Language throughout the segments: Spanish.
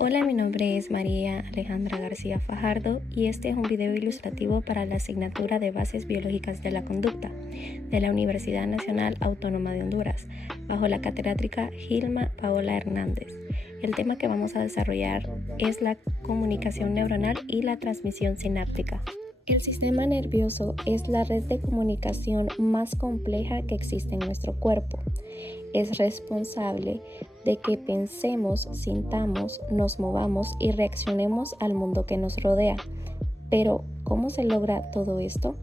Hola, mi nombre es María Alejandra García Fajardo y este es un video ilustrativo para la asignatura de Bases Biológicas de la Conducta de la Universidad Nacional Autónoma de Honduras, bajo la catedrática Gilma Paola Hernández. El tema que vamos a desarrollar es la comunicación neuronal y la transmisión sináptica. El sistema nervioso es la red de comunicación más compleja que existe en nuestro cuerpo. Es responsable de que pensemos, sintamos, nos movamos y reaccionemos al mundo que nos rodea. Pero, ¿cómo se logra todo esto?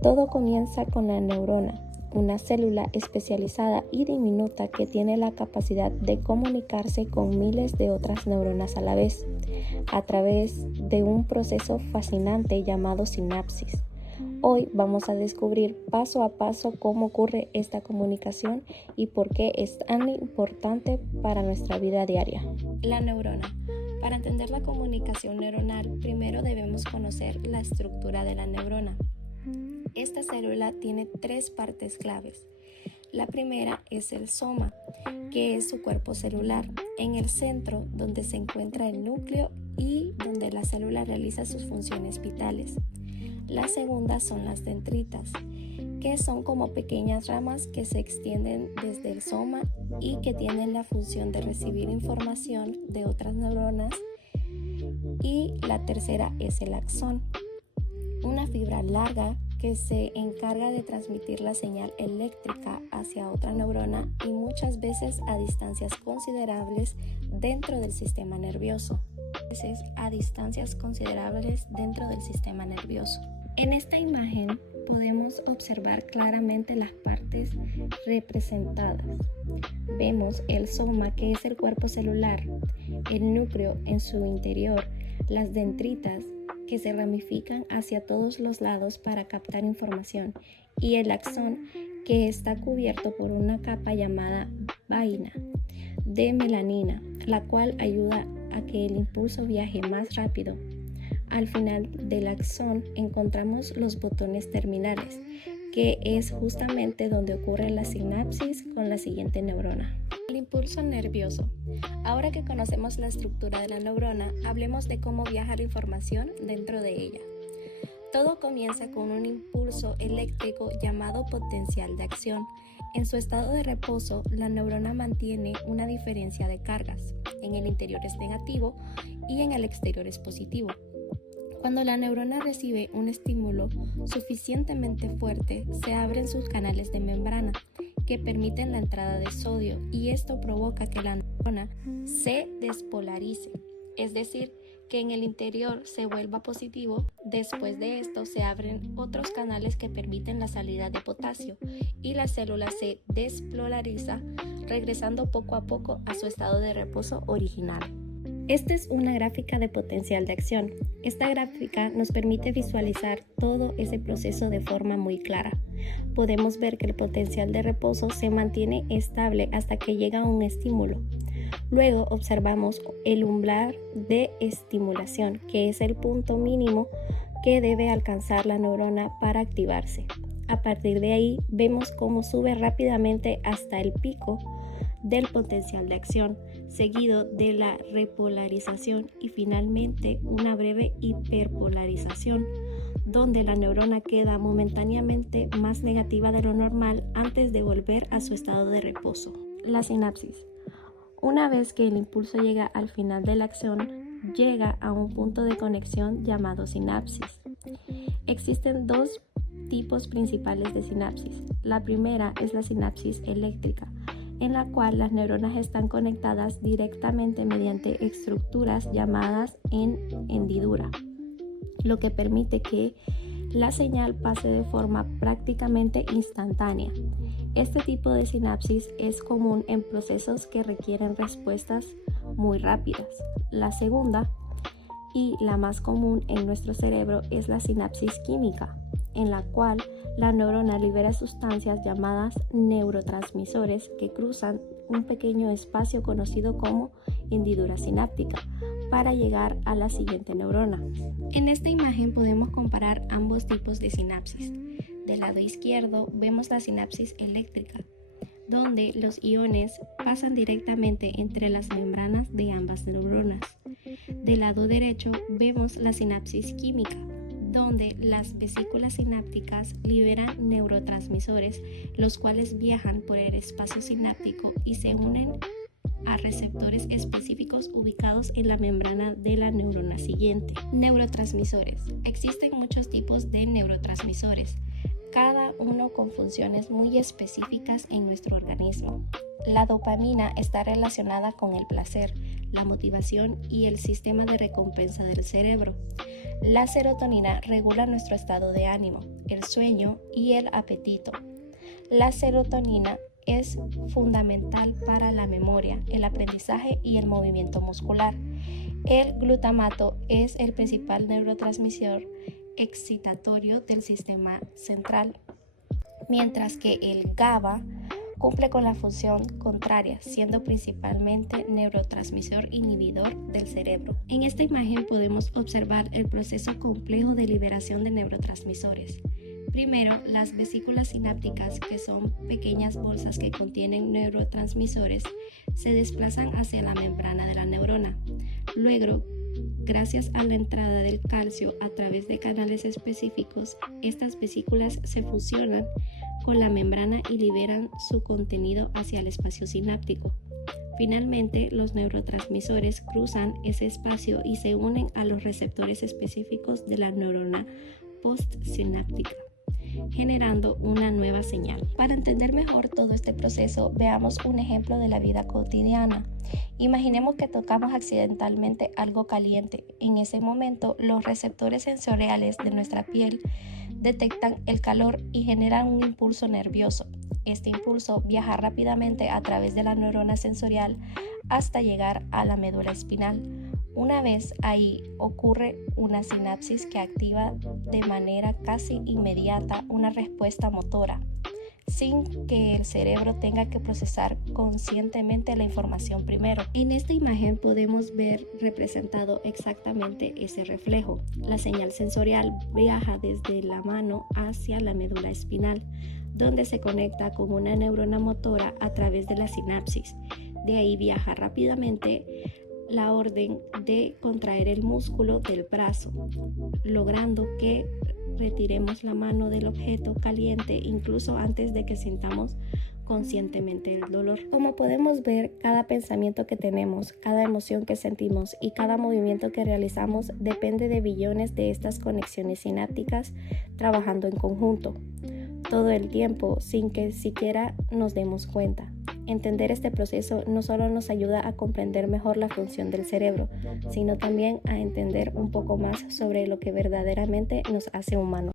Todo comienza con la neurona, una célula especializada y diminuta que tiene la capacidad de comunicarse con miles de otras neuronas a la vez, a través de un proceso fascinante llamado sinapsis. Hoy vamos a descubrir paso a paso cómo ocurre esta comunicación y por qué es tan importante para nuestra vida diaria. La neurona. Para entender la comunicación neuronal, primero debemos conocer la estructura de la neurona. Esta célula tiene tres partes claves. La primera es el soma, que es su cuerpo celular, en el centro donde se encuentra el núcleo y donde la célula realiza sus funciones vitales. La segunda son las dendritas, que son como pequeñas ramas que se extienden desde el soma y que tienen la función de recibir información de otras neuronas. Y la tercera es el axón, una fibra larga que se encarga de transmitir la señal eléctrica hacia otra neurona y muchas veces a distancias considerables dentro del sistema nervioso. En esta imagen podemos observar claramente las partes representadas. Vemos el soma, que es el cuerpo celular, el núcleo en su interior, las dendritas que se ramifican hacia todos los lados para captar información, y el axón, que está cubierto por una capa llamada vaina de melanina, la cual ayuda a que el impulso viaje más rápido. Al final del axón encontramos los botones terminales, que es justamente donde ocurre la sinapsis con la siguiente neurona. El impulso nervioso. Ahora que conocemos la estructura de la neurona, hablemos de cómo viaja la información dentro de ella. Todo comienza con un impulso eléctrico llamado potencial de acción. En su estado de reposo, la neurona mantiene una diferencia de cargas. En el interior es negativo y en el exterior es positivo. Cuando la neurona recibe un estímulo suficientemente fuerte, se abren sus canales de membrana que permiten la entrada de sodio, y esto provoca que la neurona se despolarice, es decir, que en el interior se vuelva positivo. Después de esto se abren otros canales que permiten la salida de potasio y la célula se despolariza, regresando poco a poco a su estado de reposo original. Esta es una gráfica de potencial de acción. Esta gráfica nos permite visualizar todo ese proceso de forma muy clara. Podemos ver que el potencial de reposo se mantiene estable hasta que llega un estímulo. Luego observamos el umbral de estimulación, que es el punto mínimo que debe alcanzar la neurona para activarse. A partir de ahí vemos cómo sube rápidamente hasta el pico del potencial de acción, seguido de la repolarización y finalmente una breve hiperpolarización, donde la neurona queda momentáneamente más negativa de lo normal antes de volver a su estado de reposo. La sinapsis. Una vez que el impulso llega al final de la acción, llega a un punto de conexión llamado sinapsis. Existen dos tipos principales de sinapsis. La primera es la sinapsis eléctrica, en la cual las neuronas están conectadas directamente mediante estructuras llamadas en hendidura, lo que permite que la señal pase de forma prácticamente instantánea. Este tipo de sinapsis es común en procesos que requieren respuestas muy rápidas. La segunda, y la más común en nuestro cerebro, es la sinapsis química, en la cual la neurona libera sustancias llamadas neurotransmisores que cruzan un pequeño espacio conocido como hendidura sináptica para llegar a la siguiente neurona. En esta imagen podemos comparar ambos tipos de sinapsis. Del lado izquierdo vemos la sinapsis eléctrica, donde los iones pasan directamente entre las membranas de ambas neuronas. Del lado derecho vemos la sinapsis química, donde las vesículas sinápticas liberan neurotransmisores, los cuales viajan por el espacio sináptico y se unen a receptores específicos ubicados en la membrana de la neurona siguiente. Neurotransmisores. Existen muchos tipos de neurotransmisores, cada uno con funciones muy específicas en nuestro organismo. La dopamina está relacionada con el placer, la motivación y el sistema de recompensa del cerebro. La serotonina regula nuestro estado de ánimo, el sueño y el apetito. La serotonina es fundamental para la memoria, el aprendizaje y el movimiento muscular. El glutamato es el principal neurotransmisor excitatorio del sistema central, mientras que el GABA cumple con la función contraria, siendo principalmente neurotransmisor inhibidor del cerebro. En esta imagen podemos observar el proceso complejo de liberación de neurotransmisores. Primero, las vesículas sinápticas, que son pequeñas bolsas que contienen neurotransmisores, se desplazan hacia la membrana de la neurona. Luego, gracias a la entrada del calcio a través de canales específicos, estas vesículas se fusionan con la membrana y liberan su contenido hacia el espacio sináptico. Finalmente, los neurotransmisores cruzan ese espacio y se unen a los receptores específicos de la neurona postsináptica, generando una nueva señal. Para entender mejor todo este proceso, veamos un ejemplo de la vida cotidiana. Imaginemos que tocamos accidentalmente algo caliente. En ese momento, los receptores sensoriales de nuestra piel detectan el calor y generan un impulso nervioso. Este impulso viaja rápidamente a través de la neurona sensorial hasta llegar a la médula espinal. Una vez ahí ocurre una sinapsis que activa de manera casi inmediata una respuesta motora, sin que el cerebro tenga que procesar conscientemente la información primero. En esta imagen podemos ver representado exactamente ese reflejo. La señal sensorial viaja desde la mano hacia la médula espinal, donde se conecta con una neurona motora a través de la sinapsis. De ahí viaja rápidamente la orden de contraer el músculo del brazo, logrando que retiremos la mano del objeto caliente incluso antes de que sintamos conscientemente el dolor. Como podemos ver, cada pensamiento que tenemos, cada emoción que sentimos y cada movimiento que realizamos depende de billones de estas conexiones sinápticas trabajando en conjunto, todo el tiempo sin que siquiera nos demos cuenta. Entender este proceso no solo nos ayuda a comprender mejor la función del cerebro, sino también a entender un poco más sobre lo que verdaderamente nos hace humanos.